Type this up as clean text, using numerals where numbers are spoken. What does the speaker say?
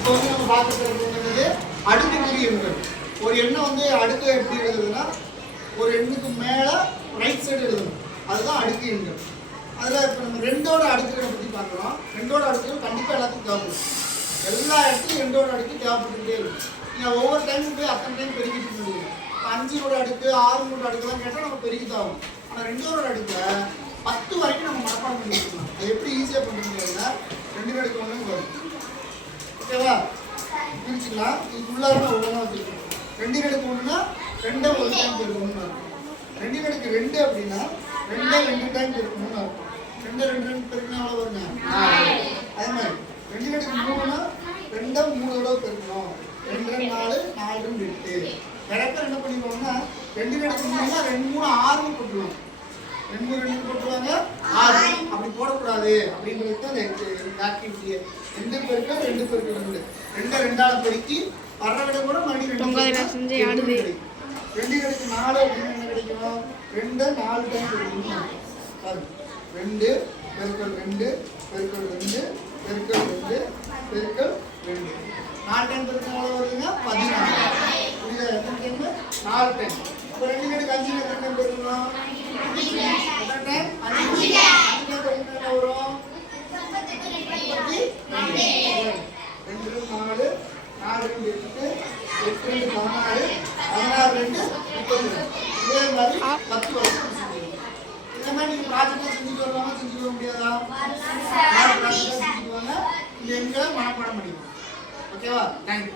இப்போ வந்து நம்ம பார்க்கறது அடுக்குக்குறி எண்கள். ஒரு எண்ணை வந்து அடுக்கு எப்படி எழுதுதுன்னா ஒரு எண்ணுக்கு மேலே ரைட் சைடு எழுதணும். அதுதான் அடுக்கு எண்கள். அதில் இப்போ நம்ம ரெண்டோட அடுக்குகளை பற்றி பார்க்குறோம். ரெண்டோட அடுக்குகள் கண்டிப்பாக எல்லாத்துக்கும் தேவைப்படும். எல்லா இடத்துலையும் ரெண்டோட அடுக்கு தேவைப்பட்டுக்கிட்டே இருக்கும். நீங்கள் ஒவ்வொரு டைமும் போய் அத்தனை டைம் பெருக்கிட்டு இருந்தீங்க. 5 அடுக்கு 6 அடுக்குலாம் கேட்டால் நம்ம பெருக்கித்தாகும். ஆனால் 2 அடுக்கில் 10 வரைக்கும் நம்ம மனப்பாடம் பண்ணி வச்சுக்கலாம். அது எப்படி ஈஸியாக பண்ணுறீங்கன்னா 2 அடுக்கு ஒன்று வரும். ஓகேவா? பிரிச்சுக்கலாம். இதுக்குள்ளார ஒவ்வொன்றா வச்சுருக்கோம். 2 அடுக்கு ஒன்றுனா 2 ஒரு டைம் பெருக்கணும்னு இருக்கும். 2 அடுக்கு 2 அப்படின்னா 2 டைம் பெருக்கணும்னு இருக்கும். 2 பெருக்கினா எவ்வளோ வருங்க? அதே மாதிரி 2 அடுக்கு 3னா 2 3 தடவை பெருக்கணும். 2 4 4 8. கரெக்டாக என்ன பண்ணிடுவாங்கன்னா 2 அடுக்கு 3னா 2 3 6 போட்டுருவாங்க. 2 2 போட்டுருவாங்க 6. அப்படி போடக்கூடாது அப்படிங்கிறது தான் அந்த ஆக்டிவிட்டியே. 2 பெருக்க 2 பெருக்க 2 2ஆல் பெருக்கி வர்ற விட கூட மறுபடியும் 2 அடுக்கு 4 அப்படின்னு என்ன கிடைக்கும்? 2 4 டைம் பெருக்கணும். பாருங்க 2 பெருக்கல் 2 பெருக்கல் 2 பெருக்கல் 2 பெருக்கல் 2 4 டைம் பெருக்கல் எவ்வளோ வருதுங்க? 14. புரியுதா? எத்தனை டைம்? 4 டைம். அப்போ 2 அடுக்கு 5 எத்தனை டைம் பெருக்கணும்? எத்தனை டைம்? 5 டைம் என்ன வரும்? 32. 2 4 4 2 8 8 2 16 16 2 32. இதே மாதிரி 10 வருஷம் செஞ்சுக்கணும். இந்த மாதிரி நீங்கள் ப்ராஜெக்டாக செஞ்சுட்டு வருவாங்க. செஞ்சுட்டு வர முடியாதா? ப்ராஜெக்டாக செஞ்சுட்டு வாங்க. இந்த எண்களை மனப்பாடம் பண்ணிக்கணும். ஓகேவா? தேங்க்யூ.